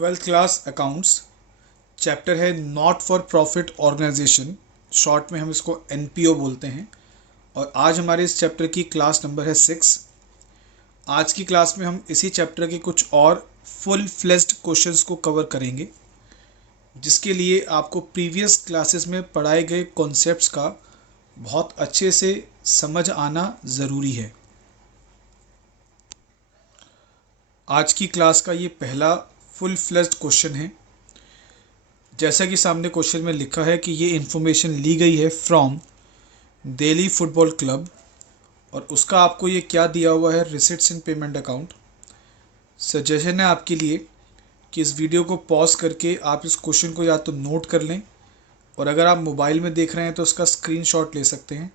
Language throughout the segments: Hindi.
ट्वेल्थ क्लास अकाउंट्स चैप्टर है not for profit organisation, short में हम इसको एनपीओ बोलते हैं। और आज हमारे इस चैप्टर की क्लास नंबर है 6। आज की क्लास में हम इसी चैप्टर के कुछ और फुल फ्लेज्ड क्वेश्चंस को कवर करेंगे, जिसके लिए आपको प्रीवियस क्लासेस में पढ़ाए गए कॉन्सेप्ट्स का बहुत अच्छे से समझ आना ज़रूरी है। आज की क्लास का ये पहला फुल फ्लेज्ड क्वेश्चन है। जैसा कि सामने क्वेश्चन में लिखा है कि ये इन्फॉर्मेशन ली गई है फ्रॉम दिल्ली फुटबॉल क्लब, और उसका आपको ये क्या दिया हुआ है, receipts and payment account. Suggestion है आपके लिए कि इस वीडियो को पॉज करके आप इस क्वेश्चन को या तो नोट कर लें, और अगर आप मोबाइल में देख रहे हैं तो उसका स्क्रीनशॉट ले सकते हैं।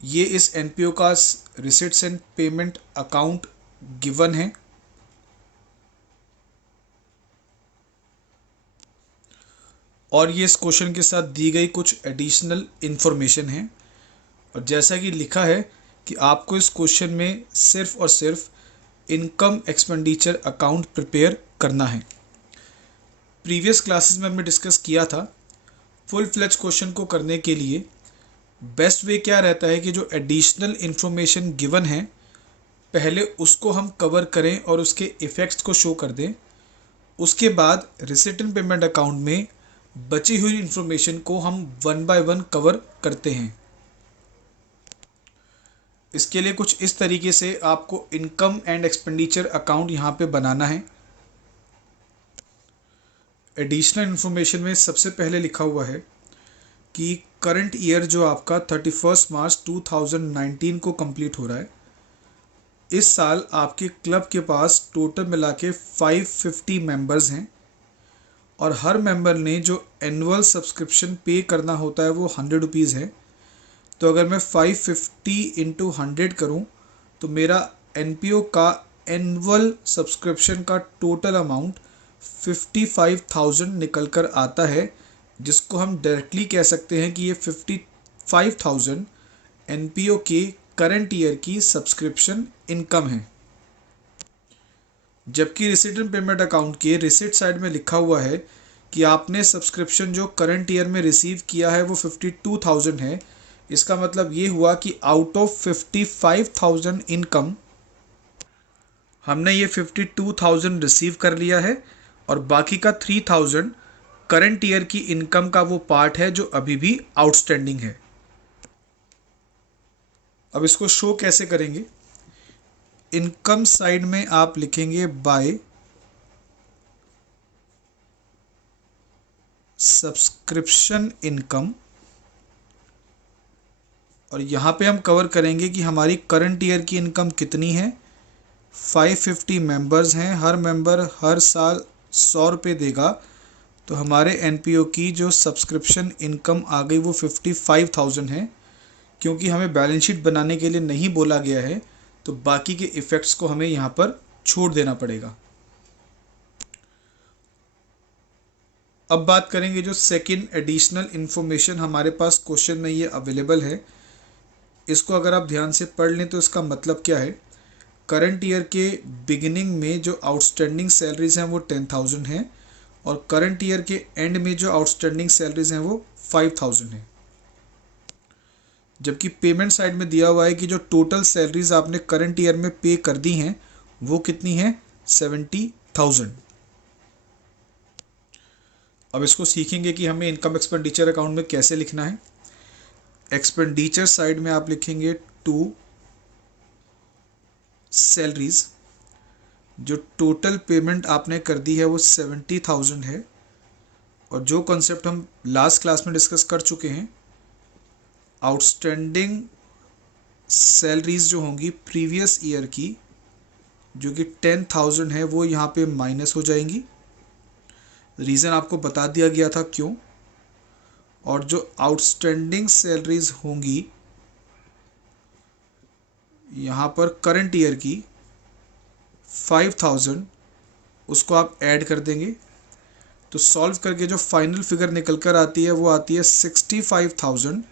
ये इस एनपीओ का receipts and payment account given है, और ये इस क्वेश्चन के साथ दी गई कुछ एडिशनल इन्फॉर्मेशन है। और जैसा कि लिखा है कि आपको इस क्वेश्चन में सिर्फ और सिर्फ इनकम एक्सपेंडिचर अकाउंट प्रिपेयर करना है। प्रीवियस क्लासेस में हमने डिस्कस किया था, फुल फ्लेज क्वेश्चन को करने के लिए बेस्ट वे क्या रहता है कि जो एडिशनल इन्फॉर्मेशन गिवन है पहले उसको हम कवर करें और उसके इफ़ेक्ट्स को शो कर दें। उसके बाद रिसिट एंड पेमेंट अकाउंट में बची हुई इन्फॉर्मेशन को हम वन बाय वन कवर करते हैं। इसके लिए कुछ इस तरीके से आपको इनकम एंड एक्सपेंडिचर अकाउंट यहाँ पे बनाना है। एडिशनल इन्फॉर्मेशन में सबसे पहले लिखा हुआ है कि करंट ईयर जो आपका 31 मार्च 2019 को कंप्लीट हो रहा है, इस साल आपके क्लब के पास टोटल मिला के 550 मेंबर्स हैं, और हर मेंबर ने जो एनुअल सब्सक्रिप्शन पे करना होता है वो 100 रुपीज़ है। तो अगर मैं 550 इंटू 100 करूँ तो मेरा एनपीओ का एनुअल सब्सक्रिप्शन का टोटल अमाउंट 55,000 निकल कर आता है, जिसको हम डायरेक्टली कह सकते हैं कि ये 55,000 एनपीओ के करंट ईयर की सब्सक्रिप्शन इनकम है। जबकि रिसिट एंड पेमेंट अकाउंट के रिसिट साइड में लिखा हुआ है कि आपने सब्सक्रिप्शन जो करंट ईयर में रिसीव किया है वो 52,000 है। इसका मतलब ये हुआ कि आउट ऑफ 55,000 इनकम हमने ये 52,000 रिसीव कर लिया है, और बाकी का 3,000 करंट ईयर की इनकम का वो पार्ट है जो अभी भी आउटस्टैंडिंग है। अब इसको शो कैसे करेंगे? इनकम साइड में आप लिखेंगे बाय सब्सक्रिप्शन इनकम, और यहाँ पे हम कवर करेंगे कि हमारी करंट ईयर की इनकम कितनी है। 550 मेंबर्स हैं, हर मेंबर हर साल 100 रुपये देगा, तो हमारे एनपीओ की जो सब्सक्रिप्शन इनकम आ गई वो 55,000 है। क्योंकि हमें बैलेंस शीट बनाने के लिए नहीं बोला गया है, तो बाकी के इफ़ेक्ट्स को हमें यहाँ पर छोड़ देना पड़ेगा। अब बात करेंगे जो सेकंड एडिशनल इन्फॉर्मेशन हमारे पास क्वेश्चन में ये अवेलेबल है। इसको अगर आप ध्यान से पढ़ लें तो इसका मतलब क्या है। करंट ईयर के बिगिनिंग में जो आउटस्टैंडिंग सैलरीज हैं वो 10,000 हैं, और करंट ईयर के एंड में जो आउटस्टैंडिंग सैलरीज हैं वो 5,000 हैं। जबकि पेमेंट साइड में दिया हुआ है कि जो टोटल सैलरीज आपने करंट ईयर में पे कर दी हैं वो कितनी है, 70,000। अब इसको सीखेंगे कि हमें इनकम एक्सपेंडिचर अकाउंट में कैसे लिखना है। एक्सपेंडिचर साइड में आप लिखेंगे टू सैलरीज, जो टोटल पेमेंट आपने कर दी है वो 70,000 है, और जो कॉन्सेप्ट हम लास्ट क्लास में डिस्कस कर चुके हैं, आउटस्टैंडिंग सैलरीज जो होंगी प्रीवियस ईयर की, जो कि 10,000 है, वो यहाँ पे माइनस हो जाएंगी। रीज़न आपको बता दिया गया था क्यों। और जो आउटस्टैंडिंग सैलरीज होंगी यहाँ पर करंट ईयर की 5,000, उसको आप ऐड कर देंगे, तो सॉल्व करके जो फाइनल फिगर निकल कर आती है वो आती है 65,000।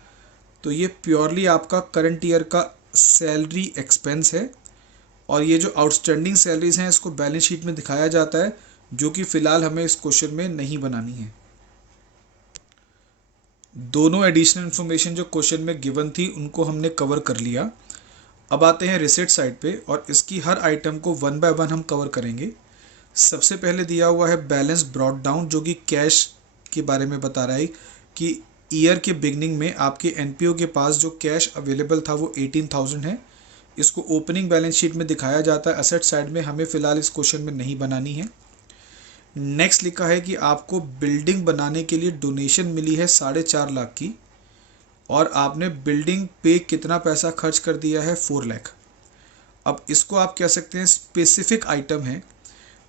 तो ये प्योरली आपका करंट ईयर का सैलरी एक्सपेंस है, और ये जो आउटस्टैंडिंग सैलरीज हैं इसको बैलेंस शीट में दिखाया जाता है जो कि फ़िलहाल हमें इस क्वेश्चन में नहीं बनानी है। दोनों एडिशनल इन्फॉर्मेशन जो क्वेश्चन में गिवन थी उनको हमने कवर कर लिया। अब आते हैं रिसिट साइड पे और इसकी हर आइटम को वन बाय वन हम कवर करेंगे। सबसे पहले दिया हुआ है बैलेंस ब्रॉट डाउन, जो कि कैश के बारे में बता रहा है कि ईयर के बिगनिंग में आपके एनपीओ के पास जो कैश अवेलेबल था वो 18,000 है। इसको ओपनिंग बैलेंस शीट में दिखाया जाता है असेट साइड में, हमें फ़िलहाल इस क्वेश्चन में नहीं बनानी है। नेक्स्ट लिखा है कि आपको बिल्डिंग बनाने के लिए डोनेशन मिली है 4.5 लाख की और आपने बिल्डिंग पे कितना पैसा खर्च कर दिया है 4 लाख। अब इसको आप कह सकते हैं स्पेसिफिक आइटम है,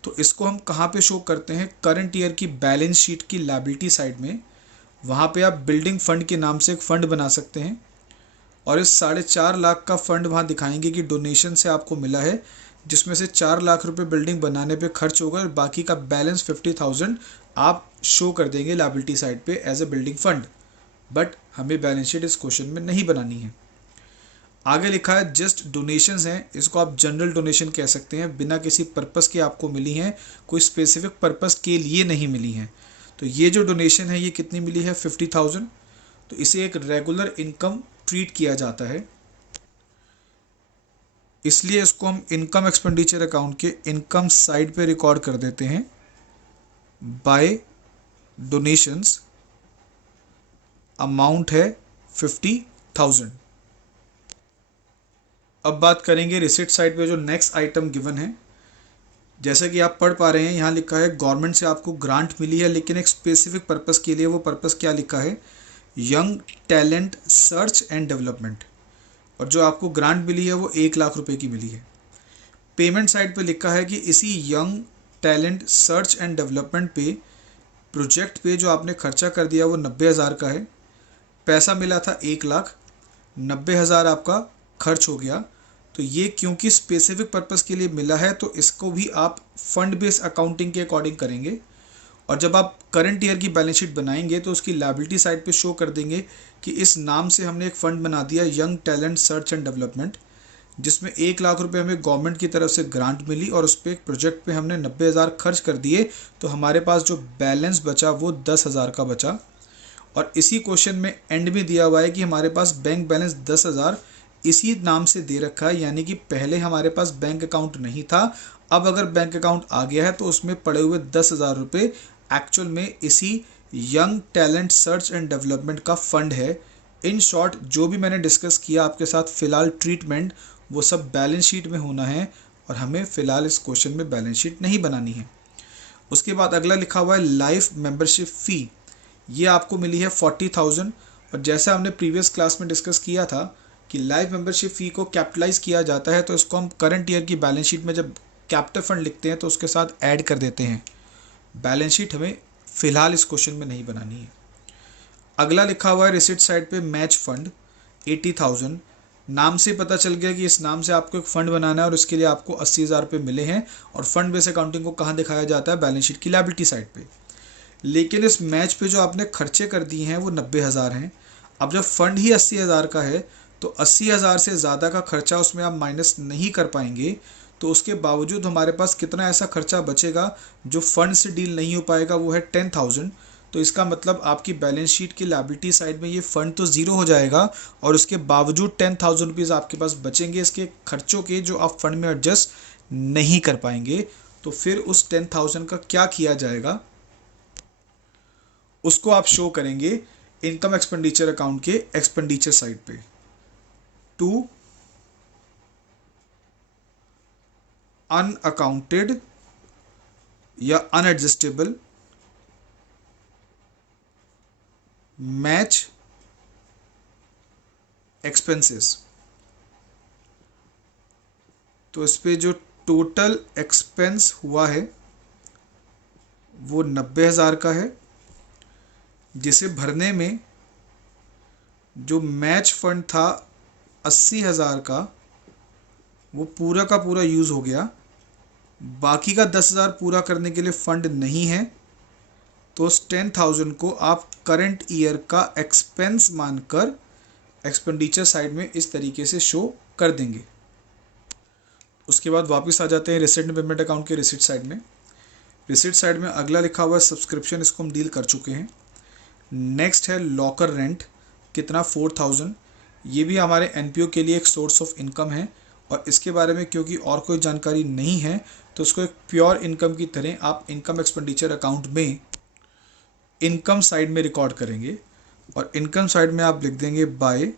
तो इसको हम कहाँ पे शो करते हैं, करंट ईयर की बैलेंस शीट की लायबिलिटी साइड में। वहाँ पे आप बिल्डिंग फंड के नाम से एक फ़ंड बना सकते हैं और इस 4.5 लाख का फ़ंड वहाँ दिखाएंगे कि डोनेशन से आपको मिला है, जिसमें से 4 लाख रुपए बिल्डिंग बनाने पे खर्च होगा और बाकी का बैलेंस 50,000 आप शो कर देंगे लायबिलिटी साइड पे as a building fund. But हमें बैलेंस शीट इस क्वेश्चन में नहीं बनानी है। आगे लिखा है जस्ट डोनेशंस हैं, इसको आप जनरल डोनेशन कह सकते हैं, बिना किसी पर्पस के आपको मिली हैं, कोई स्पेसिफिक पर्पस के लिए नहीं मिली हैं। तो ये जो डोनेशन है ये कितनी मिली है 50,000, तो इसे एक रेगुलर इनकम ट्रीट किया जाता है, इसलिए इसको हम इनकम एक्सपेंडिचर अकाउंट के इनकम साइड पे रिकॉर्ड कर देते हैं बाय डोनेशंस। अमाउंट है 50,000। अब बात करेंगे रिसिट साइड पे जो नेक्स्ट आइटम गिवन है। जैसा कि आप पढ़ पा रहे हैं यहाँ लिखा है गवर्नमेंट से आपको ग्रांट मिली है, लेकिन एक स्पेसिफिक पर्पस के लिए। वो पर्पस क्या लिखा है, young talent search and development, और जो आपको ग्रांट मिली है वो 1 लाख रुपए की मिली है। पेमेंट साइड पे लिखा है कि इसी young talent search and development पे प्रोजेक्ट पे जो आपने खर्चा कर दिया वो 90,000 का है। पैसा मिला था 1 लाख, 90,000 आपका खर्च हो गया। तो ये क्योंकि स्पेसिफिक पर्पस के लिए मिला है तो इसको भी आप फंड बेस्ड अकाउंटिंग के अकॉर्डिंग करेंगे। और जब आप करंट ईयर की बैलेंस शीट बनाएंगे तो उसकी लायबिलिटी साइड पे शो कर देंगे कि इस नाम से हमने एक फ़ंड बना दिया young talent search and development, जिसमें 1 लाख रुपए हमें गवर्नमेंट की तरफ से ग्रांट मिली और उस पर एक प्रोजेक्ट पे हमने 90,000 खर्च कर दिए, तो हमारे पास जो बैलेंस बचा वो 10,000 का बचा। और इसी क्वेश्चन में एंड में दिया हुआ है कि हमारे पास बैंक बैलेंस 10,000 इसी नाम से दे रखा है, यानी कि पहले हमारे पास बैंक अकाउंट नहीं था, अब अगर बैंक अकाउंट आ गया है तो उसमें पड़े हुए 10,000 रुपये एक्चुअल में इसी young talent search and development का फंड है। इन शॉर्ट जो भी मैंने डिस्कस किया आपके साथ फ़िलहाल ट्रीटमेंट, वो सब बैलेंस शीट में होना है और हमें फ़िलहाल इस क्वेश्चन में बैलेंस शीट नहीं बनानी है। उसके बाद अगला लिखा हुआ है लाइफ मेंबरशिप फ़ी, ये आपको मिली है 40,000। और जैसा हमने प्रीवियस क्लास में डिस्कस किया था कि लाइफ मेंबरशिप फ़ी को कैपिटलाइज किया जाता है, तो इसको हम करंट ईयर की बैलेंस शीट में जब कैपिटल फंड लिखते हैं तो उसके साथ ऐड कर देते हैं। बैलेंस शीट हमें फ़िलहाल इस क्वेश्चन में नहीं बनानी है। अगला लिखा हुआ है रिसिट साइड पे मैच फंड 80,000। नाम से पता चल गया कि इस नाम से आपको एक फ़ंड बनाना है और इसके लिए आपको 80,000 रुपये मिले हैं। और फंड बेस अकाउंटिंग को कहाँ दिखाया जाता है, बैलेंस शीट की लायबिलिटी साइड पे। लेकिन इस मैच पे जो आपने खर्चे कर दिए हैं वो 90,000 हैं। अब जब फंड ही 80,000 का है तो 80,000 से ज़्यादा का खर्चा उसमें आप माइनस नहीं कर पाएंगे, तो उसके बावजूद हमारे पास कितना ऐसा खर्चा बचेगा जो फंड से डील नहीं हो पाएगा, वो है 10,000। तो इसका मतलब आपकी बैलेंस शीट की लायबिलिटी साइड में ये फ़ंड तो ज़ीरो हो जाएगा और उसके बावजूद 10,000 रुपीज़ आपके पास बचेंगे इसके खर्चों के, जो आप फंड में एडजस्ट नहीं कर पाएंगे। तो फिर उस 10,000 का क्या किया जाएगा, उसको आप शो करेंगे इनकम एक्सपेंडिचर अकाउंट के एक्सपेंडिचर साइड पे। टू अनअकाउंटेड या अनएडजस्टेबल मैच एक्सपेंसेस। तो इस पे जो टोटल एक्सपेंस हुआ है वो 90,000 का है, जिसे भरने में जो मैच फंड था 80,000 का वो पूरा का पूरा यूज़ हो गया। बाकी का 10,000 पूरा करने के लिए फ़ंड नहीं है, तो उस 10,000 को आप करंट ईयर का एक्सपेंस मानकर एक्सपेंडिचर साइड में इस तरीके से शो कर देंगे। उसके बाद वापस आ जाते हैं रिसिट एंड पेमेंट अकाउंट के रिसिट साइड में। रिसिट साइड में अगला लिखा हुआ है सब्सक्रिप्शन, इसको हम डील कर चुके हैं। नेक्स्ट है लॉकर रेंट, कितना 4000, ये भी हमारे एनपीओ के लिए एक सोर्स ऑफ इनकम है और इसके बारे में क्योंकि और कोई जानकारी नहीं है तो उसको एक प्योर इनकम की तरह आप इनकम एक्सपेंडिचर अकाउंट में इनकम साइड में रिकॉर्ड करेंगे और इनकम साइड में आप लिख देंगे बाय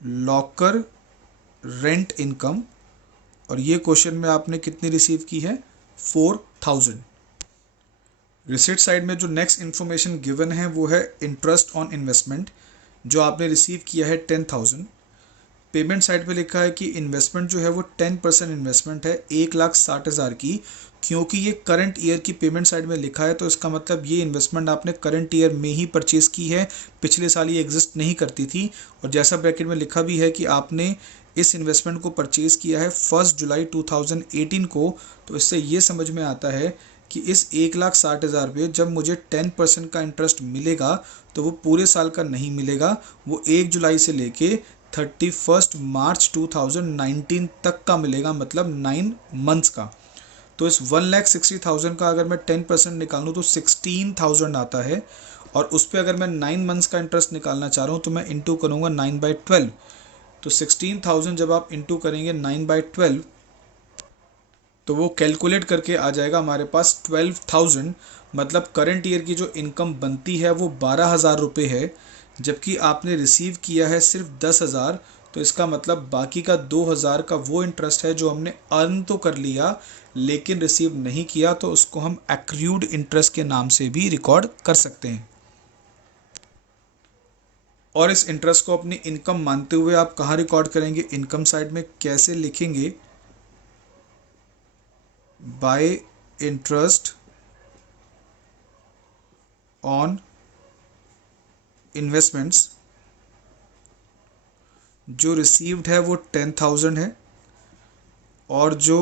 लॉकर रेंट इनकम और ये क्वेश्चन में आपने कितनी रिसीव की है 4000। रिसिट साइड में जो नेक्स्ट इन्फॉर्मेशन गिवन है वो है इंटरेस्ट ऑन इन्वेस्टमेंट, जो आपने रिसीव किया है 10,000। पेमेंट साइड पे लिखा है कि इन्वेस्टमेंट जो है वो 10% इन्वेस्टमेंट है 1,60,000 की। क्योंकि ये करंट ईयर की पेमेंट साइड में लिखा है तो इसका मतलब ये इन्वेस्टमेंट आपने करंट ईयर में ही परचेज़ की है, पिछले साल ये एग्जिस्ट नहीं करती थी। और जैसा ब्रैकेट में लिखा भी है कि आपने इस इन्वेस्टमेंट को परचेज़ किया है 1 जुलाई 2018 को, तो इससे ये समझ में आता है कि इस 1,60,000 पे जब मुझे 10% का इंटरेस्ट मिलेगा तो वो पूरे साल का नहीं मिलेगा, वो 1 जुलाई से लेके 31 मार्च 2019 तक का मिलेगा, मतलब 9 मंथ्स का। तो इस 1,60,000 का अगर मैं 10% निकालूँ तो 16,000 आता है और उस पर अगर मैं 9 मंथ्स का इंटरेस्ट निकालना चाह रहा हूँ तो मैं इंटू करूँगा 9/12। तो 16,000 जब आप इंटू करेंगे 9/12 तो वो कैलकुलेट करके आ जाएगा हमारे पास 12,000, मतलब करंट ईयर की जो इनकम बनती है वो 12,000 रुपये है, जबकि आपने रिसीव किया है सिर्फ 10,000। तो इसका मतलब बाकी का 2,000 का वो इंटरेस्ट है जो हमने अर्न तो कर लिया लेकिन रिसीव नहीं किया, तो उसको हम एक्रूड इंटरेस्ट के नाम से भी रिकॉर्ड कर सकते हैं। और इस इंटरेस्ट को अपनी इनकम मानते हुए आप कहाँ रिकॉर्ड करेंगे, इनकम साइड में कैसे लिखेंगे, बाय इंटरेस्ट ऑन इन्वेस्टमेंट्स, जो रिसीव्ड है वो 10,000 है और जो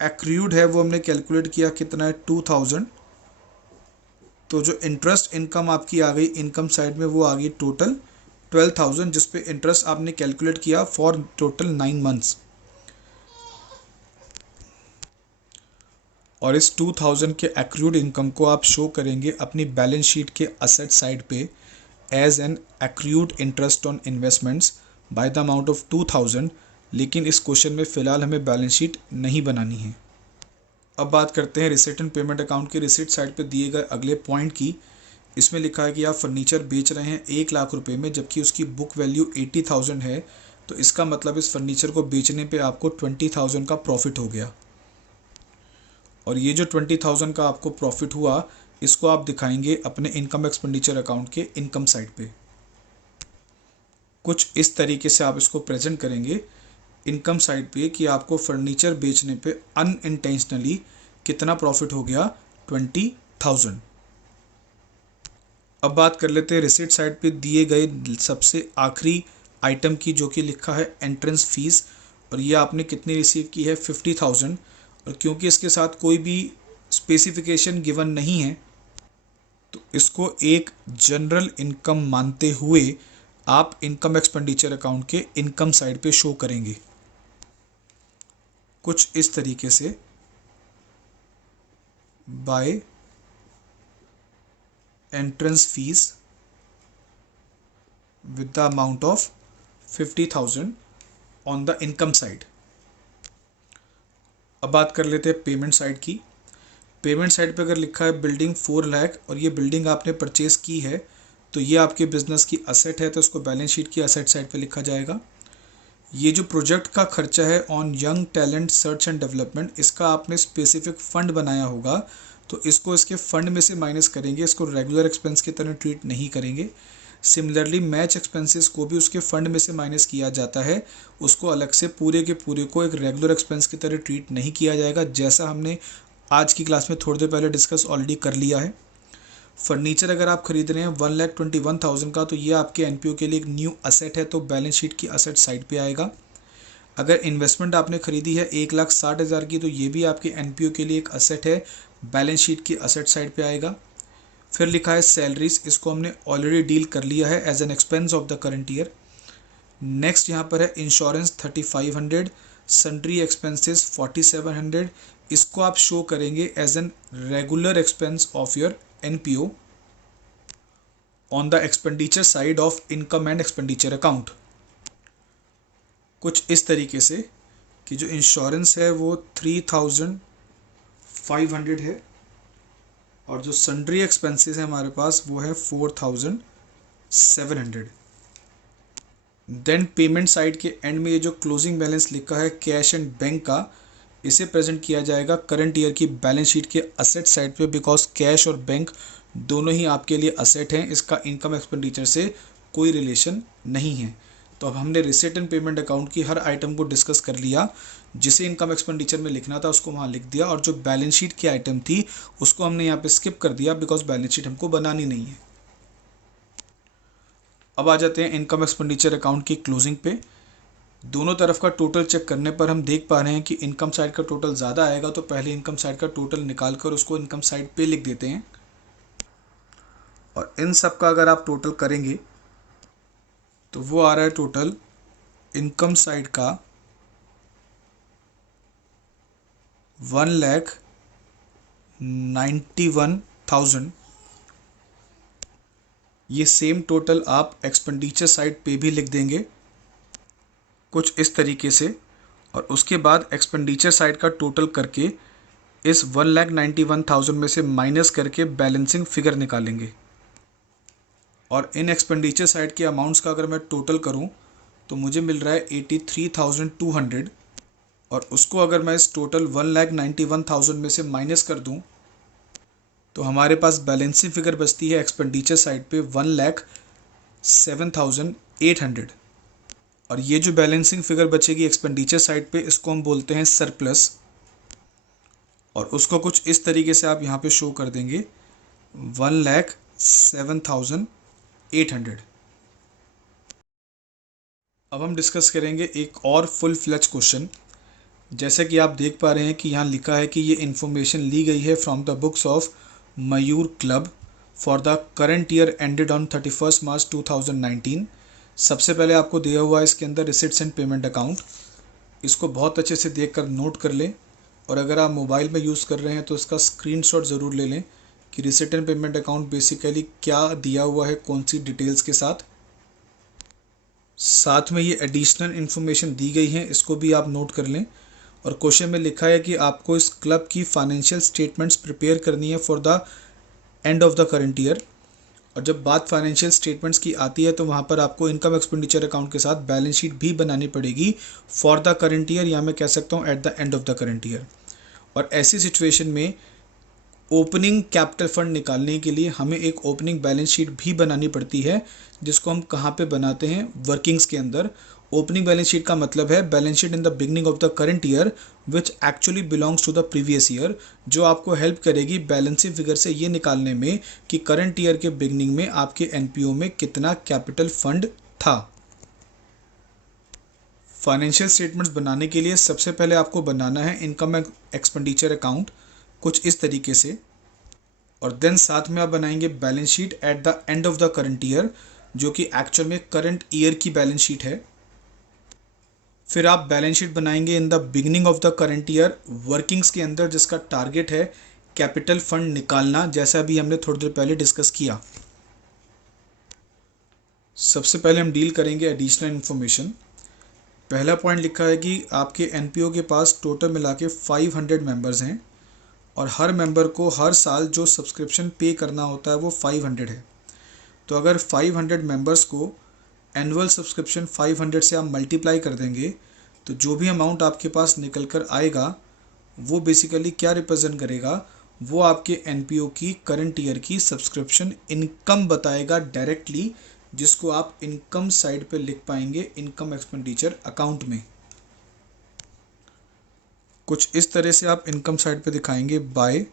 एक्रूड है वो हमने कैलकुलेट किया कितना है 2,000। तो जो इंटरेस्ट इनकम आपकी आ गई इनकम साइड में वो आ गई टोटल 12,000, जिस पे इंटरेस्ट आपने कैलकुलेट किया फॉर टोटल 9 मंथ्स। और इस 2,000 के एक्रूड इनकम को आप शो करेंगे अपनी बैलेंस शीट के असेट साइड पे as an accrued interest on investments by the amount of 2,000। लेकिन इस क्वेश्चन में फ़िलहाल हमें बैलेंस शीट नहीं बनानी है। अब बात करते हैं रिसिट एंड पेमेंट अकाउंट की रिसिट साइड पे दिए गए अगले पॉइंट की। इसमें लिखा है कि आप फर्नीचर बेच रहे हैं 1,00,000 रुपये में, जबकि उसकी बुक वैल्यू 80,000 है। तो इसका मतलब इस फर्नीचर को बेचने पे आपको 20,000 का प्रॉफिट हो गया। और ये जो 20,000 का आपको प्रॉफिट हुआ इसको आप दिखाएंगे अपने इनकम एक्सपेंडिचर अकाउंट के इनकम साइड पे। कुछ इस तरीके से आप इसको प्रेजेंट करेंगे इनकम साइड पे कि आपको फर्नीचर बेचने पे अनइंटेंशनली कितना प्रॉफिट हो गया, 20,000। अब बात कर लेते हैं रिसिट साइड पे दिए गए सबसे आखिरी आइटम की, जो कि लिखा है एंट्रेंस फीस, और ये आपने कितनी रिसीव की है 50,000। और क्योंकि इसके साथ कोई भी स्पेसिफिकेशन गिवन नहीं है तो इसको एक जनरल इनकम मानते हुए आप इनकम एक्सपेंडिचर अकाउंट के इनकम साइड पे शो करेंगे कुछ इस तरीके से, by entrance fees with the amount of 50,000 on the income side. अब बात कर लेते हैं पेमेंट साइड की। पेमेंट साइड पे अगर लिखा है बिल्डिंग 4 लाख और ये बिल्डिंग आपने परचेज़ की है तो ये आपके बिजनेस की असेट है, तो उसको बैलेंस शीट की असेट साइड पे लिखा जाएगा। ये जो प्रोजेक्ट का खर्चा है on young talent search and development, इसका आपने स्पेसिफिक फ़ंड बनाया होगा तो इसको इसके फ़ंड में से माइनस करेंगे, इसको रेगुलर एक्सपेंस की तरह ट्रीट नहीं करेंगे। सिमिलरली मैच एक्सपेंसेस को भी उसके फ़ंड में से माइनस किया जाता है, उसको अलग से पूरे के पूरे को एक रेगुलर एक्सपेंस की तरह ट्रीट नहीं किया जाएगा, जैसा हमने आज की क्लास में थोड़ी देर पहले डिस्कस ऑलरेडी कर लिया है। फर्नीचर अगर आप खरीद रहे हैं 1,21,000 का तो ये आपके एनपीओ के लिए एक न्यू असेट है, तो बैलेंस शीट की असेट साइड पे आएगा। अगर इन्वेस्टमेंट आपने खरीदी है 1,60,000 की तो ये भी आपके एनपीओ के लिए एक असेट है, बैलेंस शीट की असेट साइड पे आएगा। फिर लिखा है सैलरीज, इसको हमने ऑलरेडी डील कर लिया है as an expense of the current year. Next यहाँ पर है इंश्योरेंस 3,500, सन्ड्री एक्सपेंसेस 4,700, इसको आप शो करेंगे as an regular expense of your NPO on the expenditure side of income and expenditure account. कुछ इस तरीके से कि जो इंश्योरेंस है वो 3500 है और जो सन्ड्री एक्सपेंसेस है हमारे पास वो है 4700। देन पेमेंट साइड के एंड में ये जो क्लोजिंग बैलेंस लिखा है कैश एंड बैंक का, इसे प्रेजेंट किया जाएगा करंट ईयर की बैलेंस शीट के असेट साइड पे, बिकॉज कैश और बैंक दोनों ही आपके लिए असेट हैं, इसका इनकम एक्सपेंडिचर से कोई रिलेशन नहीं है। तो अब हमने रिसिट एंड पेमेंट अकाउंट की हर आइटम को डिस्कस कर लिया, जिसे इनकम एक्सपेंडिचर में लिखना था उसको वहाँ लिख दिया, और जो बैलेंस शीट की आइटम थी उसको हमने यहाँ पे स्किप कर दिया बिकॉज बैलेंस शीट हमको बनानी नहीं है। अब आ जाते हैं इनकम एक्सपेंडिचर अकाउंट की क्लोजिंग पे। दोनों तरफ का टोटल चेक करने पर हम देख पा रहे हैं कि इनकम साइड का टोटल ज़्यादा आएगा, तो पहले इनकम साइड का टोटल निकाल कर उसको इनकम साइड पे लिख देते हैं। और इन सब का अगर आप टोटल करेंगे तो वो आ रहा है टोटल इनकम साइड का 1,91,000। ये सेम टोटल आप एक्सपेंडिचर साइड पे भी लिख देंगे कुछ इस तरीके से, और उसके बाद एक्सपेंडिचर साइड का टोटल करके इस 1,91,000 में से माइनस करके बैलेंसिंग फिगर निकालेंगे। और इन एक्सपेंडिचर साइड के अमाउंट्स का अगर मैं टोटल करूं तो मुझे मिल रहा है 83,200, और उसको अगर मैं इस टोटल 1,91,000 में से माइनस कर दूं तो हमारे पास बैलेंसिंग फिगर बचती है एक्सपेंडिचर साइड पे 1,07,800। और ये जो बैलेंसिंग फिगर बचेगी एक्सपेंडिचर साइड पे, इसको हम बोलते हैं सरप्लस, और उसको कुछ इस तरीके से आप यहाँ पे शो कर देंगे 1,07,800। अब हम डिस्कस करेंगे एक और फुल फ्लेज क्वेश्चन। जैसे कि आप देख पा रहे हैं कि यहाँ लिखा है कि ये इन्फॉर्मेशन ली गई है from the books of Mayur club for the current year ended on 31 मार्च 2019। सबसे पहले आपको दिया हुआ है इसके अंदर रिसिट्स एंड पेमेंट अकाउंट, इसको बहुत अच्छे से देखकर नोट कर लें, और अगर आप मोबाइल में यूज़ कर रहे हैं तो इसका स्क्रीनशॉट ज़रूर ले लें कि receipt and payment account basically क्या दिया हुआ है, कौन सी डिटेल्स के साथ। साथ में ये एडिशनल इन्फॉर्मेशन दी गई है, इसको भी आप नोट कर लें। और क्वेश्चन में लिखा है कि आपको इस क्लब की फाइनेंशियल स्टेटमेंट्स प्रिपेयर करनी है for the end of the current year. और जब बात फाइनेंशियल स्टेटमेंट्स की आती है तो वहाँ पर आपको इनकम एक्सपेंडिचर अकाउंट के साथ बैलेंस शीट भी बनानी पड़ेगी फॉर द करंट ईयर, या मैं कह सकता हूँ at the end of the current year. और ऐसी सिचुएशन में ओपनिंग कैपिटल फंड निकालने के लिए हमें एक ओपनिंग बैलेंस शीट भी बनानी पड़ती है, जिसको हम कहाँ पे बनाते हैं, वर्किंग्स के अंदर। ओपनिंग बैलेंस शीट का मतलब है balance sheet in the beginning of the current year which actually belongs to the previous year, जो आपको हेल्प करेगी बैलेंसिंग फिगर से ये निकालने में कि करंट ईयर के बिगनिंग में आपके एनपीओ में कितना कैपिटल फंड था। फाइनेंशियल स्टेटमेंट्स बनाने के लिए सबसे पहले आपको बनाना है इनकम एक्सपेंडिचर अकाउंट कुछ इस तरीके से, और देन साथ में आप बनाएंगे balance sheet at the end of the current year, जो कि एक्चुअल में करंट ईयर की बैलेंस शीट है। फिर आप बैलेंस शीट बनाएंगे in the beginning of the current year workings के अंदर, जिसका टारगेट है कैपिटल फंड निकालना, जैसा अभी हमने थोड़ी देर पहले डिस्कस किया। सबसे पहले हम डील करेंगे एडिशनल इन्फॉर्मेशन। पहला पॉइंट लिखा है कि आपके एनपीओ के पास टोटल मिला के 500 मेंबर्स हैं, और हर मेंबर को हर साल जो सब्सक्रिप्शन पे करना होता है वो 500 है। तो अगर 500 मेंबर्स को एनुअल सब्सक्रिप्शन 500 से आप मल्टीप्लाई कर देंगे तो जो भी अमाउंट आपके पास निकल कर आएगा वो बेसिकली क्या रिप्रेजेंट करेगा, वो आपके एनपीओ की करंट ईयर की सब्सक्रिप्शन इनकम बताएगा डायरेक्टली, जिसको आप इनकम साइड पे लिख पाएंगे इनकम एक्सपेंडिचर अकाउंट में। कुछ इस तरह से आप इनकम साइड पे दिखाएंगे by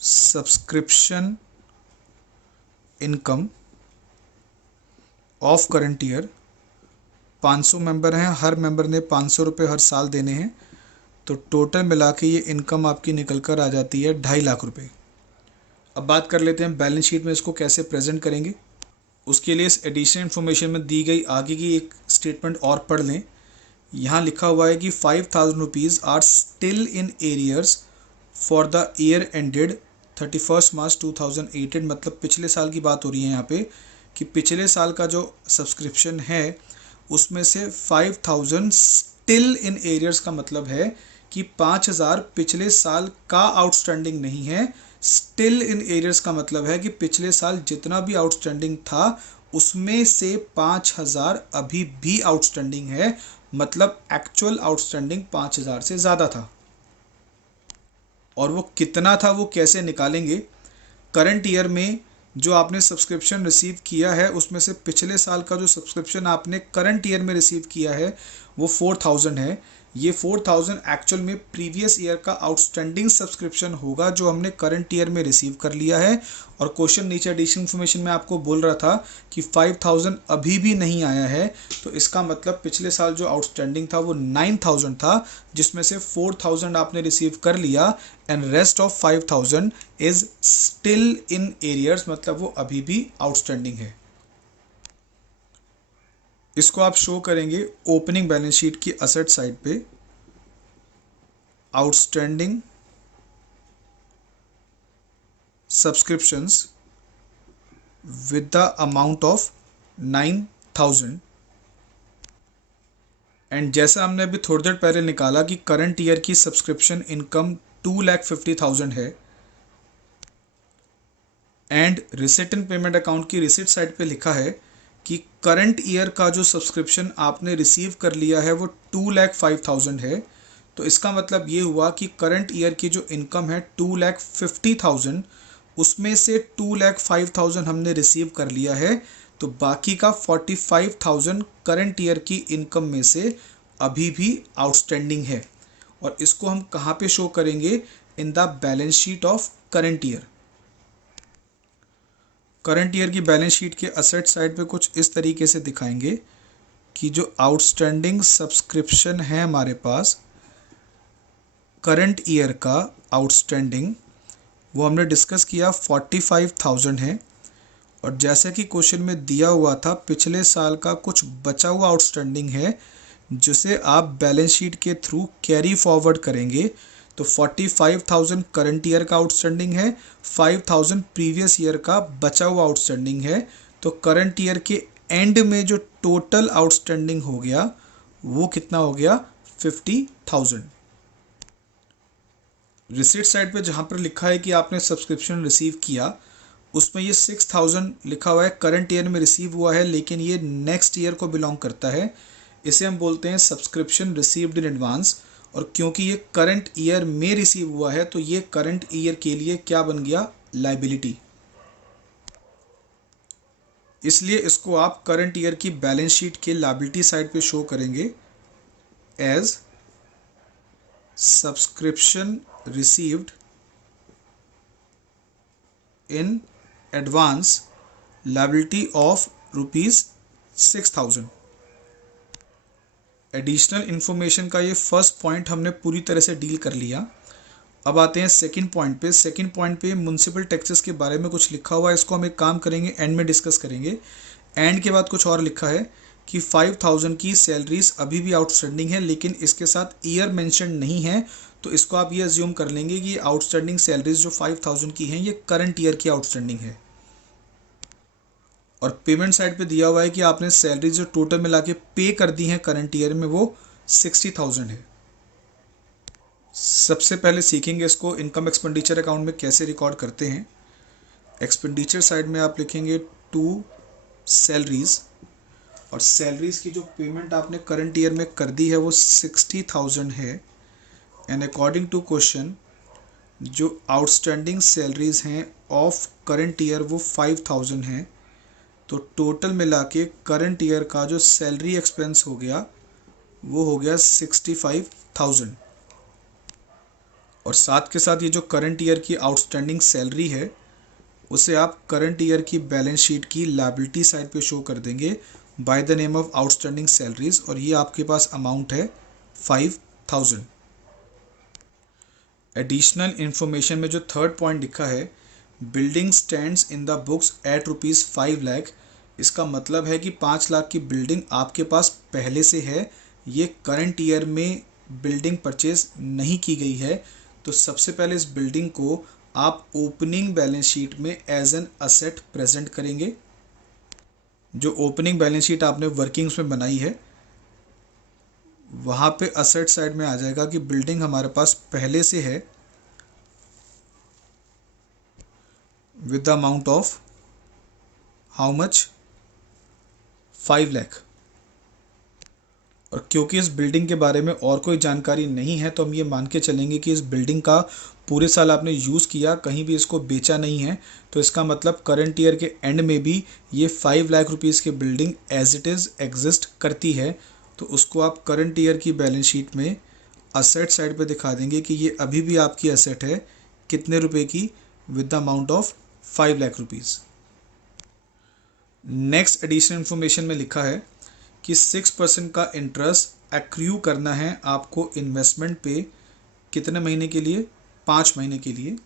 subscription income of current year. 500 member हैं, हर मेंबर ने 500 रुपये हर साल देने हैं, तो टोटल मिला के ये इनकम आपकी निकल कर आ जाती है 2.5 लाख रुपये। अब बात कर लेते हैं बैलेंस शीट में इसको कैसे प्रेजेंट करेंगे। उसके लिए इस एडिशनल इन्फॉर्मेशन में दी गई आगे की एक स्टेटमेंट और पढ़ लें यहाँ लिखा हुआ है कि 5,000 rupees are still in arrears for the year ended 31 March 2018, मतलब पिछले साल की बात हो रही है यहाँ पे कि पिछले साल का जो सब्सक्रिप्शन है उसमें से 5,000 स्टिल इन एरियर्स का मतलब है कि 5,000 पिछले साल का आउटस्टैंडिंग नहीं है। स्टिल इन एरियर्स का मतलब है कि पिछले साल जितना भी आउटस्टैंडिंग था उसमें से 5,000 अभी भी आउटस्टैंडिंग है, मतलब एक्चुअल आउटस्टैंडिंग 5,000 से ज़्यादा था। और वो कितना था वो कैसे निकालेंगे? करंट ईयर में जो आपने सब्सक्रिप्शन रिसीव किया है उसमें से पिछले साल का जो सब्सक्रिप्शन आपने करंट ईयर में रिसीव किया है वो 4,000 है। ये 4,000 एक्चुअल में प्रीवियस ईयर का आउटस्टैंडिंग सब्सक्रिप्शन होगा जो हमने करंट ईयर में रिसीव कर लिया है। और क्वेश्चन नीचे एडिशन इन्फॉर्मेशन में आपको बोल रहा था कि 5,000 अभी भी नहीं आया है, तो इसका मतलब पिछले साल जो आउटस्टैंडिंग था वो 9,000 था, जिसमें से 4,000 आपने रिसीव कर लिया and rest of 5,000 is still in arrears, मतलब वो अभी भी आउटस्टैंडिंग है। इसको आप शो करेंगे ओपनिंग बैलेंस शीट की असेट साइड पे, outstanding subscriptions with the amount of 9,000। And जैसा हमने अभी थोड़ी देर पहले निकाला कि करंट ईयर की सब्सक्रिप्शन इनकम 2,50,000 है and receipt and payment account की रिसिट साइड पे लिखा है कि करंट ईयर का जो सब्सक्रिप्शन आपने रिसीव कर लिया है वो 2,05,000 है। तो इसका मतलब ये हुआ कि करंट ईयर की जो इनकम है 2,50,000, उसमें से 2,05,000 हमने रिसीव कर लिया है, तो बाकी का 45,000 करंट ईयर की इनकम में से अभी भी आउटस्टैंडिंग है। और इसको हम कहाँ पे शो करेंगे? इन the balance sheet of current year. Current year की बैलेंस शीट के असेट साइड पे कुछ इस तरीके से दिखाएंगे कि जो आउटस्टैंडिंग सब्सक्रिप्शन है हमारे पास करंट ईयर का आउटस्टैंडिंग, वो हमने डिस्कस किया 45,000 है। और जैसे कि क्वेश्चन में दिया हुआ था पिछले साल का कुछ बचा हुआ आउटस्टैंडिंग है जिसे आप बैलेंस शीट के थ्रू कैरी फॉरवर्ड करेंगे। तो 45,000 करंट ईयर का आउटस्टैंडिंग है, 5,000 प्रीवियस ईयर का बचा हुआ आउटस्टैंडिंग है। तो करंट ईयर के एंड में जो टोटल आउटस्टैंडिंग हो गया वो कितना हो गया? 50,000। रिसीट साइड पे जहाँ पर लिखा है कि आपने सब्सक्रिप्शन रिसीव किया उसमें ये 6,000 लिखा हुआ है, करंट ईयर में रिसीव हुआ है लेकिन ये नेक्स्ट ईयर को बिलोंग करता है। इसे हम बोलते हैं सब्सक्रिप्शन रिसीव्ड इन एडवांस। और क्योंकि ये करंट ईयर में रिसीव हुआ है तो ये करंट ईयर के लिए क्या बन गया? लायबिलिटी। इसलिए इसको आप करंट ईयर की बैलेंस शीट के लायबिलिटी साइड पे शो करेंगे as subscription received in advance liability of ₹6,000। Additional information का ये फर्स्ट पॉइंट हमने पूरी तरह से डील कर लिया। अब आते हैं सेकंड पॉइंट पे। सेकंड पॉइंट पे म्युनिसिपल टैक्सेस के बारे में कुछ लिखा हुआ है, इसको हम एक काम करेंगे एंड में डिस्कस करेंगे। एंड के बाद कुछ और लिखा है कि 5,000 की सैलरीज अभी भी आउटस्टैंडिंग है लेकिन इसके साथ ईयर मेंशन नहीं है, तो इसको आप ये अज्यूम कर लेंगे कि आउटस्टैंडिंग सैलरीज जो 5,000 की हैं ये करंट ईयर की आउटस्टैंडिंग है। और पेमेंट साइड पे दिया हुआ है कि आपने सैलरी जो टोटल मिला के पे कर दी है करंट ईयर में वो 60,000 है। सबसे पहले सीखेंगे इसको इनकम एक्सपेंडिचर अकाउंट में कैसे रिकॉर्ड करते हैं। एक्सपेंडिचर साइड में आप लिखेंगे टू सैलरीज, और सैलरीज की जो पेमेंट आपने करंट ईयर में कर दी है वो 60,000 है। एंड अकॉर्डिंग टू क्वेश्चन जो आउटस्टैंडिंग सैलरीज हैं ऑफ करंट ईयर वो 5,000 हैं, तो टोटल मिला के करंट ईयर का जो सैलरी एक्सपेंस हो गया वो हो गया 65,000। और साथ के साथ ये जो करंट ईयर की आउटस्टैंडिंग सैलरी है उसे आप करंट ईयर की बैलेंस शीट की लायबिलिटी साइड पे शो कर देंगे by the name of outstanding salaries, और ये आपके पास अमाउंट है 5,000। एडिशनल इन्फॉर्मेशन में जो थर्ड पॉइंट लिखा है building stands in the books at ₹5 lakh, इसका मतलब है कि 5 लाख की बिल्डिंग आपके पास पहले से है ये करंट ईयर में बिल्डिंग परचेज नहीं की गई है, तो सबसे पहले इस बिल्डिंग को आप ओपनिंग बैलेंस शीट में एज एन असेट प्रेजेंट करेंगे। जो ओपनिंग बैलेंस शीट आपने वर्किंग्स में बनाई है वहाँ पे असेट साइड में आ जाएगा कि बिल्डिंग हमारे पास पहले से है with the amount of how much 5 lakh. और क्योंकि इस बिल्डिंग के बारे में और कोई जानकारी नहीं है तो हम ये मान के चलेंगे कि इस बिल्डिंग का पूरे साल आपने यूज़ किया, कहीं भी इसको बेचा नहीं है, तो इसका मतलब करंट ईयर के एंड में भी ये 5 लाख रुपीज़ की building as it is exist करती है। तो उसको आप करंट ईयर की बैलेंस शीट में असेट साइड पे दिखा देंगे कि ये अभी भी आपकी असेट है, कितने रुपए की, with the amount of 5 lakh rupees. Next additional information में लिखा है कि 6% का इंटरेस्ट एक्रू करना है आपको इन्वेस्टमेंट पे, कितने महीने के लिए, 5 महीने के लिए।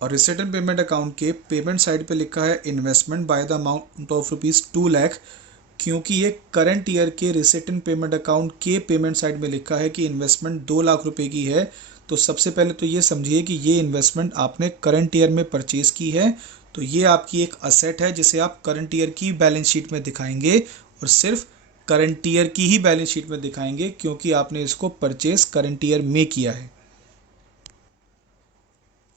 और रिसीट एंड पेमेंट अकाउंट के पेमेंट साइड पे लिखा है investment by the amount of ₹2 lakh, क्योंकि ये करंट ईयर के रिसीट एंड पेमेंट अकाउंट के पेमेंट साइड में लिखा है कि इन्वेस्टमेंट 2 लाख रुपए की है। तो सबसे पहले तो ये समझिए कि ये इन्वेस्टमेंट आपने करंट ईयर में परचेज की है, तो ये आपकी एक असेट है जिसे आप करंट ईयर की बैलेंस शीट में दिखाएंगे और सिर्फ करंट ईयर की ही बैलेंस शीट में दिखाएंगे, क्योंकि आपने इसको परचेज करंट ईयर में किया है।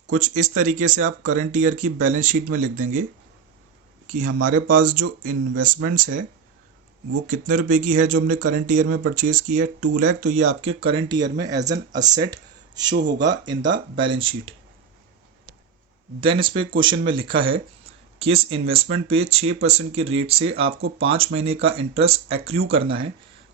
कुछ इस तरीके से आप करंट ईयर की बैलेंस शीट में लिख देंगे कि हमारे पास जो इन्वेस्टमेंट्स है वो कितने रुपए की है जो हमने करंट ईयर में परचेज की है, 2 लाख। तो ये आपके करंट ईयर में एज एन असेट शो होगा in the balance sheet. Then इस पे क्वेश्चन में लिखा है कि इस इन्वेस्टमेंट पे 6% के रेट से आपको 5 महीने का इंटरेस्ट एक्रू करना है।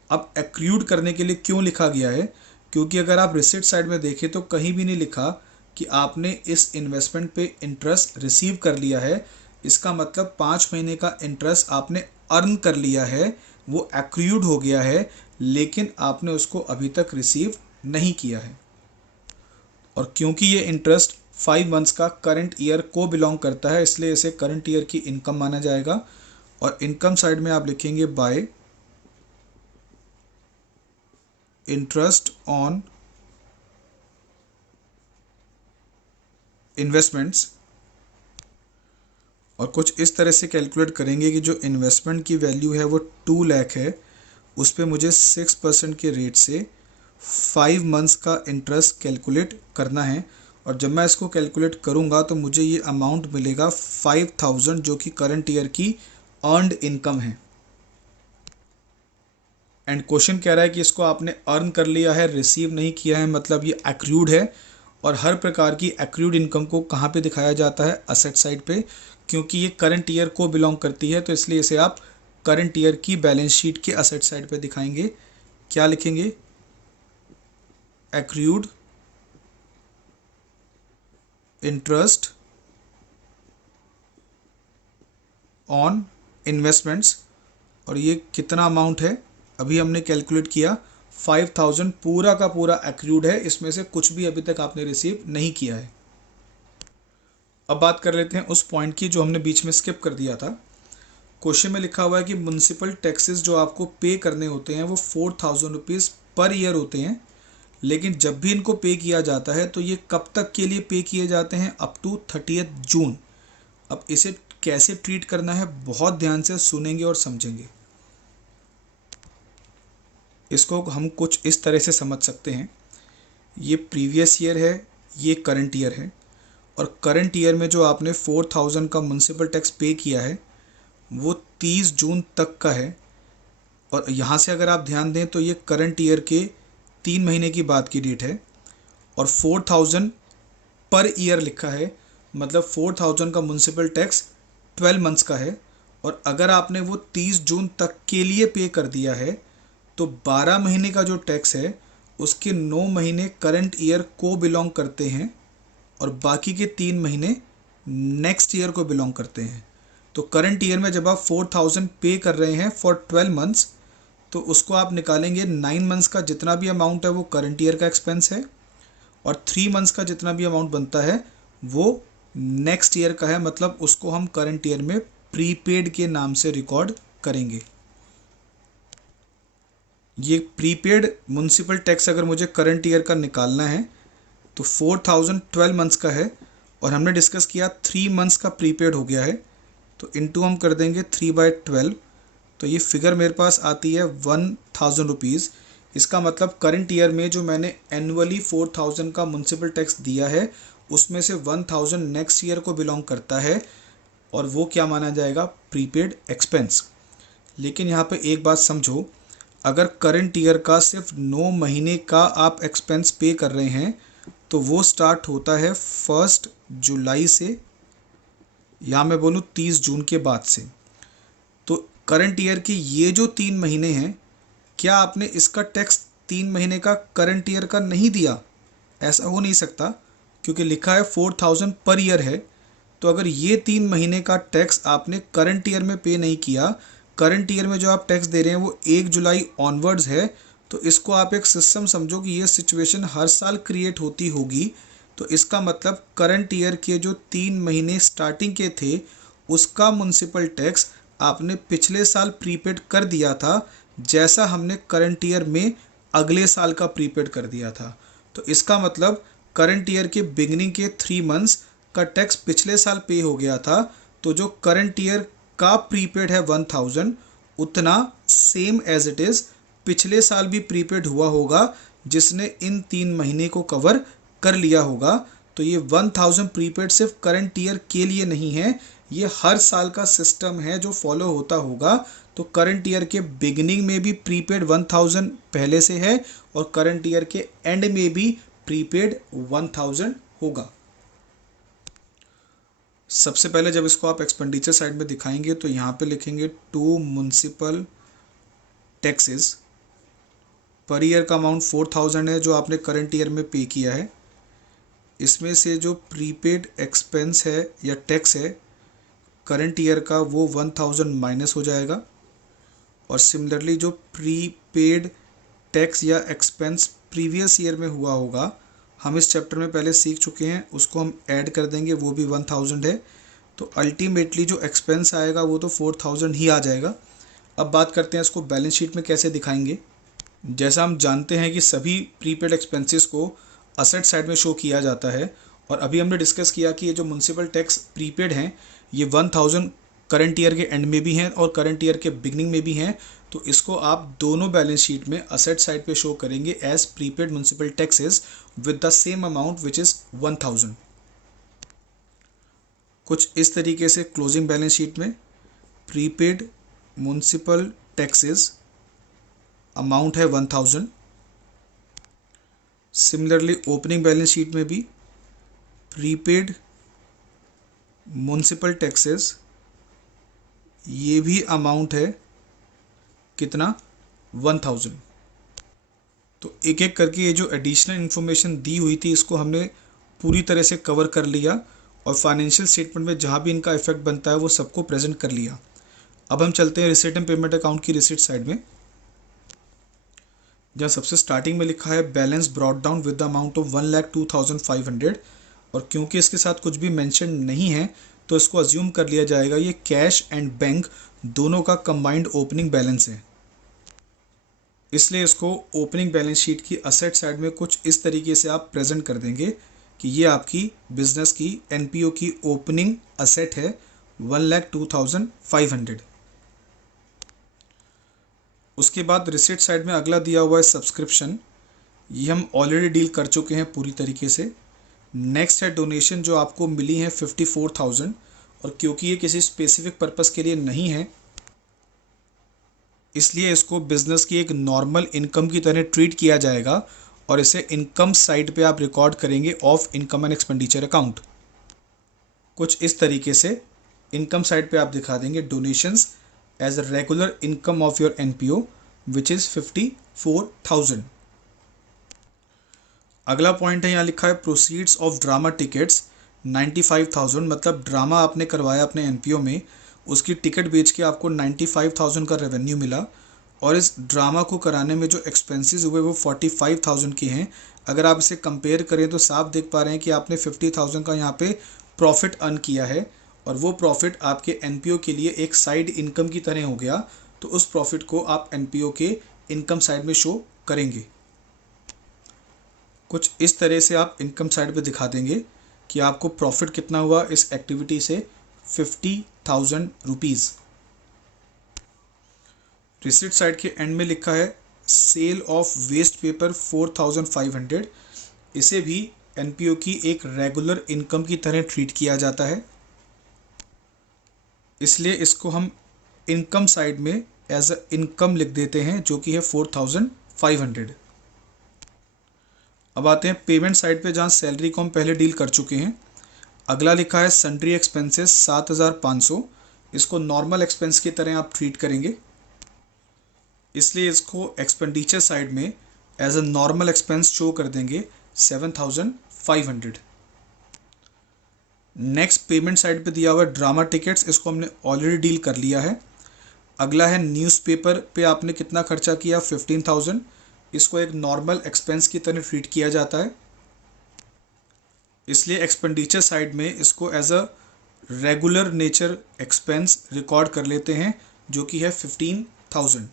अब एक्रूड करने के लिए क्यों लिखा गया है, क्योंकि अगर आप रिसिट साइड में देखें तो कहीं भी नहीं लिखा कि आपने इस इन्वेस्टमेंट पे इंटरेस्ट रिसीव कर लिया है। इसका मतलब 5 महीने का इंटरेस्ट आपने अर्न कर लिया है, वो एक्रूड हो गया है, लेकिन आपने उसको अभी तक रिसीव नहीं किया है। और क्योंकि ये इंटरेस्ट 5 मंथ्स का करंट ईयर को बिलोंग करता है, इसलिए इसे करंट ईयर की इनकम माना जाएगा। और इनकम साइड में आप लिखेंगे बाय इंटरेस्ट ऑन इन्वेस्टमेंट्स। और कुछ इस तरह से कैलकुलेट करेंगे कि जो इन्वेस्टमेंट की वैल्यू है वो 2 लाख है, उस पर मुझे 6% के रेट से 5 मंथ्स का इंटरेस्ट कैलकुलेट करना है। और जब मैं इसको कैलकुलेट करूंगा तो मुझे ये अमाउंट मिलेगा 5000, जो कि करंट ईयर की अर्नड इनकम है। एंड क्वेश्चन कह रहा है कि इसको आपने अर्न कर लिया है, रिसीव नहीं किया है, मतलब ये एक्रूड है। और हर प्रकार की एक्रूड इनकम को कहाँ पे दिखाया जाता है, असेट साइड पे, क्योंकि ये करंट ईयर को बिलोंग करती है, तो इसलिए इसे आप करंट ईयर की बैलेंस शीट के असेट साइड पे दिखाएंगे। क्या लिखेंगे, एक्रूड इंटरेस्ट ऑन इन्वेस्टमेंट्स। और ये कितना अमाउंट है, अभी हमने कैलकुलेट किया 5000, पूरा का पूरा एक्रूड है, इसमें से कुछ भी अभी तक आपने रिसीव नहीं किया है। अब बात कर लेते हैं उस पॉइंट की जो हमने बीच में स्किप कर दिया था। क्वेश्चन में लिखा हुआ है कि म्युनिसिपल टैक्सेस जो आपको पे करने होते हैं वो 4000 रुपीज़ पर ईयर होते हैं, लेकिन जब भी इनको पे किया जाता है तो ये कब तक के लिए पे किए जाते हैं, अप टू 30 जून। अब इसे कैसे ट्रीट करना है, बहुत ध्यान से सुनेंगे और समझेंगे। इसको हम कुछ इस तरह से समझ सकते हैं, ये प्रीवियस ईयर है, ये करंट ईयर है, और करंट ईयर में जो आपने 4000 का म्युनिसिपल टैक्स पे किया है वो 30 जून तक का है। और यहाँ से अगर आप ध्यान दें तो ये करंट ईयर के 3 महीने की बाद की डेट है, और 4000 पर ईयर लिखा है, मतलब 4000 का म्युनिसिपल टैक्स 12 मंथ्स का है। और अगर आपने वो 30 जून तक के लिए पे कर दिया है तो 12 महीने का जो टैक्स है उसके 9 महीने करंट ईयर को बिलोंग करते हैं और बाकी के 3 महीने नेक्स्ट ईयर को बिलोंग करते हैं। तो करंट ईयर में जब आप 4000 पे कर रहे हैं फॉर 12 मंथ्स, तो उसको आप निकालेंगे 9 मंथ्स का जितना भी अमाउंट है वो करंट ईयर का एक्सपेंस है, और 3 मंथ्स का जितना भी अमाउंट बनता है वो नेक्स्ट ईयर का है, मतलब उसको हम करंट ईयर में प्रीपेड के नाम से रिकॉर्ड करेंगे। ये प्रीपेड म्युनिसिपल टैक्स अगर मुझे करंट ईयर का निकालना है तो 4000 12 मंथ्स का है, और हमने डिस्कस किया 3 मंथ्स का प्रीपेड हो गया है, तो इनटू हम कर देंगे 3/12, तो ये फिगर मेरे पास आती है 1000 रुपीज़। इसका मतलब करंट ईयर में जो मैंने एनुअली 4000 का म्युनिसिपल टैक्स दिया है उसमें से 1000 नेक्स्ट ईयर को बिलोंग करता है, और वो क्या माना जाएगा, प्रीपेड एक्सपेंस। लेकिन यहाँ पे एक बात समझो, अगर करंट ईयर का सिर्फ 9 महीने का आप एक्सपेंस पे कर रहे हैं तो वो स्टार्ट होता है 1 जुलाई से, या मैं बोलूँ 30 जून के बाद से। तो करंट ईयर के ये जो 3 महीने हैं, क्या आपने इसका टैक्स 3 महीने का करंट ईयर का नहीं दिया? ऐसा हो नहीं सकता, क्योंकि लिखा है 4000 पर ईयर है। तो अगर ये 3 महीने का टैक्स आपने करंट ईयर में पे नहीं किया, करंट ईयर में जो आप टैक्स दे रहे हैं वो 1 जुलाई ऑनवर्ड्स है, तो इसको आप एक सिस्टम समझो कि ये सिचुएशन हर साल क्रिएट होती होगी। तो इसका मतलब करंट ईयर के जो 3 महीने स्टार्टिंग के थे उसका म्युनिसिपल टैक्स आपने पिछले साल प्रीपेड कर दिया था, जैसा हमने करंट ईयर में अगले साल का प्रीपेड कर दिया था। तो इसका मतलब करंट ईयर के बिगिनिंग के 3 मंथ्स का टैक्स पिछले साल पे हो गया था, तो जो करंट ईयर का प्रीपेड है 1000, उतना सेम एज इट इज़ पिछले साल भी प्रीपेड हुआ होगा, जिसने इन 3 महीने को कवर कर लिया होगा। तो ये 1000 प्रीपेड सिर्फ करंट ईयर के लिए नहीं है, ये हर साल का सिस्टम है जो फॉलो होता होगा। तो करंट ईयर के बिगिनिंग में भी प्रीपेड 1000 पहले से है, और करंट ईयर के एंड में भी प्रीपेड 1000 होगा। सबसे पहले जब इसको आप एक्सपेंडिचर साइड में दिखाएंगे तो यहाँ पे लिखेंगे 2 म्युनिसिपल टैक्सेस, पर ईयर का अमाउंट 4000 है जो आपने करंट ईयर में पे किया है। इसमें से जो प्रीपेड एक्सपेंस है या टैक्स है करंट ईयर का, वो 1000 माइनस हो जाएगा। और सिमिलरली जो प्रीपेड टैक्स या एक्सपेंस प्रीवियस ईयर में हुआ होगा, हम इस चैप्टर में पहले सीख चुके हैं, उसको हम ऐड कर देंगे, वो भी 1000 है। तो अल्टीमेटली जो एक्सपेंस आएगा वो तो 4000 ही आ जाएगा। अब बात करते हैं इसको बैलेंस शीट में कैसे दिखाएंगे। जैसा हम जानते हैं कि सभी प्रीपेड एक्सपेंसेस को असेट साइड में शो किया जाता है, और अभी हमने डिस्कस किया कि ये जो म्युनिसिपल टैक्स प्रीपेड हैं ये 1000 करंट ईयर के एंड में भी हैं और करंट ईयर के बिगनिंग में भी हैं। तो इसको आप दोनों बैलेंस शीट में असेट साइड पे शो करेंगे as prepaid municipal taxes with the same amount which is 1000। कुछ इस तरीके से क्लोजिंग बैलेंस शीट में प्रीपेड म्युनिसिपल टैक्सेस अमाउंट है 1000। सिमिलरली ओपनिंग बैलेंस शीट में भी प्रीपेड म्युनिसिपल टैक्सेस, ये भी अमाउंट है कितना, 1000। तो एक एक करके ये जो एडिशनल इन्फॉर्मेशन दी हुई थी इसको हमने पूरी तरह से कवर कर लिया, और फाइनेंशियल स्टेटमेंट में जहाँ भी इनका इफेक्ट बनता है वो सबको प्रेजेंट कर लिया। अब हम चलते हैं रिसीट एंड पेमेंट अकाउंट की रिसीट साइड में, जहाँ सबसे स्टार्टिंग में लिखा है balance brought down with the amount of 1,02,500, और क्योंकि इसके साथ कुछ भी मेंशन नहीं है तो इसको अज्यूम कर लिया जाएगा ये कैश एंड बैंक दोनों का कंबाइंड ओपनिंग बैलेंस है। इसलिए इसको ओपनिंग बैलेंस शीट की असेट साइड में कुछ इस तरीके से आप प्रेजेंट कर देंगे कि ये आपकी बिजनेस की एनपीओ की ओपनिंग असेट है 1,02,500। उसके बाद रिसीट साइड में अगला दिया हुआ है सब्सक्रिप्शन, ये हम ऑलरेडी डील कर चुके हैं पूरी तरीके से। नेक्स्ट है डोनेशन जो आपको मिली है 54,000, और क्योंकि ये किसी स्पेसिफिक पर्पस के लिए नहीं है इसलिए इसको बिजनेस की एक नॉर्मल इनकम की तरह ट्रीट किया जाएगा, और इसे इनकम साइड पे आप रिकॉर्ड करेंगे of income and expenditure account. कुछ इस तरीके से इनकम साइड पे आप दिखा देंगे donations as a regular income of your NPO which is 54,000। अगला पॉइंट है यहाँ लिखा है प्रोसीड्स ऑफ ड्रामा टिकट्स 95,000, मतलब ड्रामा आपने करवाया अपने एनपीओ में, उसकी टिकट बेच के आपको 95,000 का रेवेन्यू मिला, और इस ड्रामा को कराने में जो एक्सपेंसेस हुए वो 45,000 के हैं। अगर आप इसे कंपेयर करें तो साफ देख पा रहे हैं कि आपने 50,000 का यहाँ पे प्रॉफिट अर्न किया है, और वो प्रॉफिट आपके एनपीओ के लिए एक साइड इनकम की तरह हो गया। तो उस प्रॉफिट को आप एनपीओ के इनकम साइड में शो करेंगे। कुछ इस तरह से आप इनकम साइड पे दिखा देंगे कि आपको प्रॉफिट कितना हुआ इस एक्टिविटी से, 50,000 रुपीज़। रिसिप्ट साइड के एंड में लिखा है सेल ऑफ वेस्ट पेपर 4,500। इसे भी एनपीओ की एक रेगुलर इनकम की तरह ट्रीट किया जाता है, इसलिए इसको हम इनकम साइड में एज अ इनकम लिख देते हैं, जो कि है 4,500। अब आते हैं पेमेंट साइड पे, जहाँ सैलरी को हम पहले डील कर चुके हैं। अगला लिखा है सन्ड्री एक्सपेंसेस 7,500। इसको नॉर्मल एक्सपेंस की तरह आप ट्रीट करेंगे, इसलिए इसको एक्सपेंडिचर साइड में as a normal expense show कर देंगे 7,500। नेक्स्ट पेमेंट साइड पे दिया हुआ ड्रामा टिकट्स, इसको हमने ऑलरेडी डील कर लिया है। अगला है न्यूज़पेपर पे आपने कितना खर्चा किया, 15,000। इसको एक नॉर्मल एक्सपेंस की तरह ट्रीट किया जाता है, इसलिए एक्सपेंडिचर साइड में इसको as a regular nature expense record कर लेते हैं, जो कि है 15,000।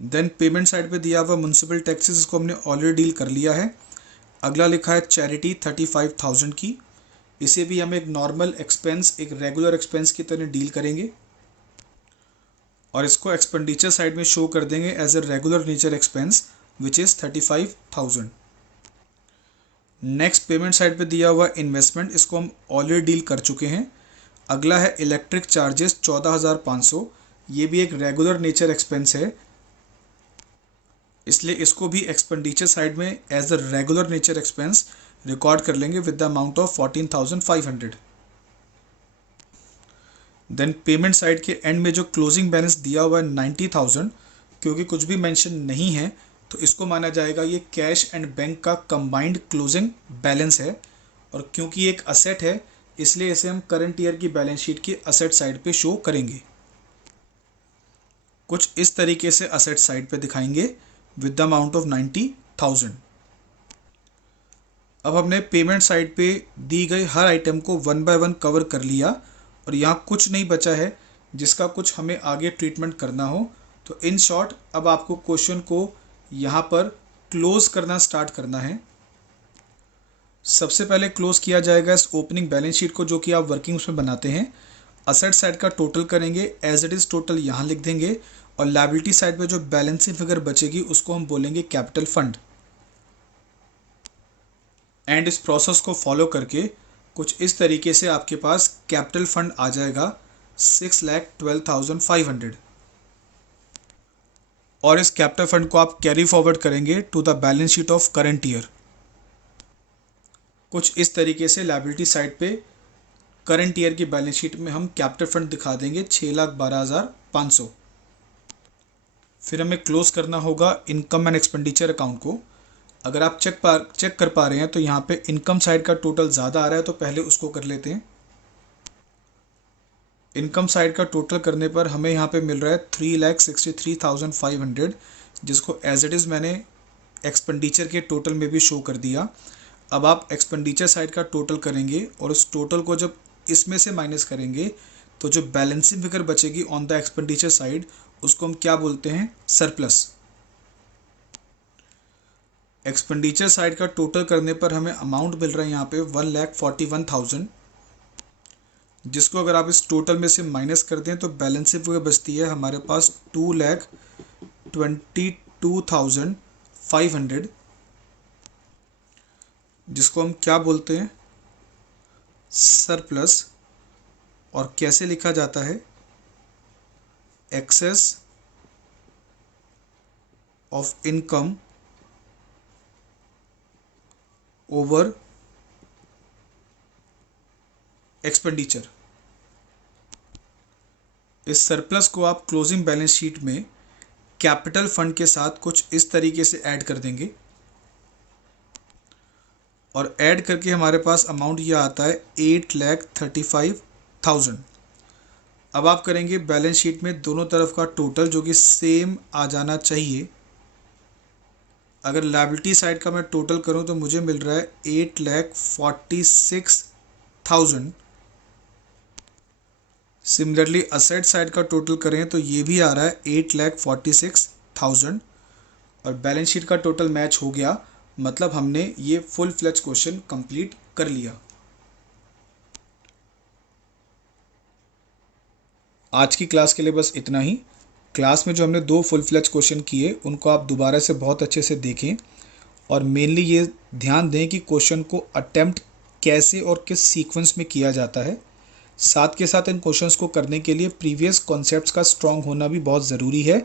देन पेमेंट साइड पे दिया हुआ म्युनिसिपल टैक्सेस, इसको हमने ऑलरेडी डील कर लिया है। अगला लिखा है चैरिटी 35,000 की। इसे भी हम एक नॉर्मल एक्सपेंस, एक रेगुलर एक्सपेंस की तरह डील करेंगे और इसको एक्सपेंडिचर साइड में शो कर देंगे as a regular nature expense, which is 35,000। Next payment side पे दिया हुआ इन्वेस्टमेंट, इसको हम ऑलरेडी डील कर चुके हैं। अगला है इलेक्ट्रिक चार्जेस 14,500। ये भी एक रेगुलर नेचर एक्सपेंस है, इसलिए इसको भी एक्सपेंडिचर साइड में as a regular nature expense record कर लेंगे with the amount of 14,500। Then payment side के एंड में जो क्लोजिंग बैलेंस दिया हुआ है 90,000, क्योंकि कुछ भी मेंशन नहीं है तो इसको माना जाएगा ये कैश एंड बैंक का कंबाइंड क्लोजिंग बैलेंस है, और क्योंकि एक असेट है इसलिए इसे हम करंट ईयर की बैलेंस शीट की असेट साइड पे शो करेंगे। कुछ इस तरीके से असेट साइड पे दिखाएंगे विद द अमाउंट ऑफ 90,000। अब हमने पेमेंट साइड पे दी गई हर आइटम को वन बाय वन कवर कर लिया और यहाँ कुछ नहीं बचा है जिसका कुछ हमें आगे ट्रीटमेंट करना हो। तो इन शॉर्ट अब आपको क्वेश्चन को यहाँ पर क्लोज करना स्टार्ट करना है। सबसे पहले क्लोज किया जाएगा इस ओपनिंग बैलेंस शीट को, जो कि आप वर्किंग्स में बनाते हैं। असेट साइड का टोटल करेंगे, एज इट इज़ टोटल यहाँ लिख देंगे, और लायबिलिटी साइड पे जो बैलेंसिंग फिगर बचेगी उसको हम बोलेंगे कैपिटल फंड। एंड इस प्रोसेस को फॉलो करके कुछ इस तरीके से आपके पास कैपिटल फंड आ जाएगा 6,12,500, और इस कैपिटल फंड को आप कैरी फॉरवर्ड करेंगे to the balance sheet of current year. कुछ इस तरीके से लायबिलिटी साइड पे करंट ईयर की बैलेंस शीट में हम कैपिटल फंड दिखा देंगे 6,12,500। फिर हमें क्लोज करना होगा इनकम एंड एक्सपेंडिचर अकाउंट को। अगर आप चेक कर पा रहे हैं तो यहाँ पे इनकम साइड का टोटल ज़्यादा आ रहा है, तो पहले उसको कर लेते हैं। इनकम साइड का टोटल करने पर हमें यहाँ पे मिल रहा है 3,63,500, जिसको एज इट इज़ मैंने एक्सपेंडिचर के टोटल में भी शो कर दिया। अब आप एक्सपेंडिचर साइड का टोटल करेंगे और उस टोटल को जब इसमें से माइनस करेंगे तो जो बैलेंसिंग फिगर बचेगी ऑन द एक्सपेंडिचर साइड उसको हम क्या बोलते हैं, सरप्लस। एक्सपेंडिचर साइड का टोटल करने पर हमें अमाउंट मिल रहा है यहाँ पे 1,41,000, जिसको अगर आप इस टोटल में से माइनस कर दें तो बैलेंसिंग फिगर बचती है हमारे पास 2,22,500, जिसको हम क्या बोलते हैं, सरप्लस। और कैसे लिखा जाता है, excess of income over expenditure. इस सरप्लस को आप क्लोजिंग बैलेंस शीट में कैपिटल फंड के साथ कुछ इस तरीके से ऐड कर देंगे, और ऐड करके हमारे पास अमाउंट यह आता है 8,35,000। अब आप करेंगे बैलेंस शीट में दोनों तरफ का टोटल, जो कि सेम आ जाना चाहिए। अगर लायबिलिटी साइड का मैं टोटल करूं तो मुझे मिल रहा है 8,46,000। सिमिलरली असेट साइड का टोटल करें तो ये भी आ रहा है 8,46,000 और बैलेंस शीट का टोटल मैच हो गया, मतलब हमने ये फुल फ्लेज क्वेश्चन कंप्लीट कर लिया। आज की क्लास के लिए बस इतना ही। क्लास में जो हमने 2 फुल फ्लेज क्वेश्चन किए उनको आप दोबारा से बहुत अच्छे से देखें और मेनली ये ध्यान दें कि क्वेश्चन को अटेम्प्ट कैसे और किस सीक्वेंस में किया जाता है। साथ के साथ इन क्वेश्चंस को करने के लिए प्रीवियस कॉन्सेप्ट्स का स्ट्रॉन्ग होना भी बहुत ज़रूरी है।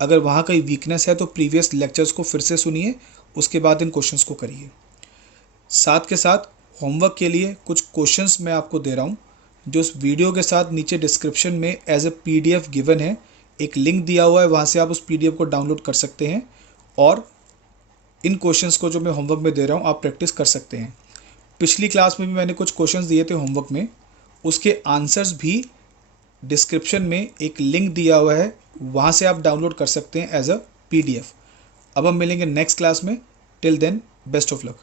अगर वहाँ कोई वीकनेस है तो प्रीवियस लेक्चर्स को फिर से सुनिए, उसके बाद इन क्वेश्चंस को करिए। साथ के साथ होमवर्क के लिए कुछ क्वेश्चंस मैं आपको दे रहा हूँ, जो इस वीडियो के साथ नीचे डिस्क्रिप्शन में एज ए PDF गिवन है, एक लिंक दिया हुआ है, वहाँ से आप उस PDF को डाउनलोड कर सकते हैं और इन क्वेश्चंस को जो मैं होमवर्क में दे रहा हूँ आप प्रैक्टिस कर सकते हैं। पिछली क्लास में भी मैंने कुछ क्वेश्चंस दिए थे होमवर्क में, उसके आंसर्स भी डिस्क्रिप्शन में एक लिंक दिया हुआ है, वहाँ से आप डाउनलोड कर सकते हैं एज अ PDF। अब हम मिलेंगे नेक्स्ट क्लास में। Till then best of luck.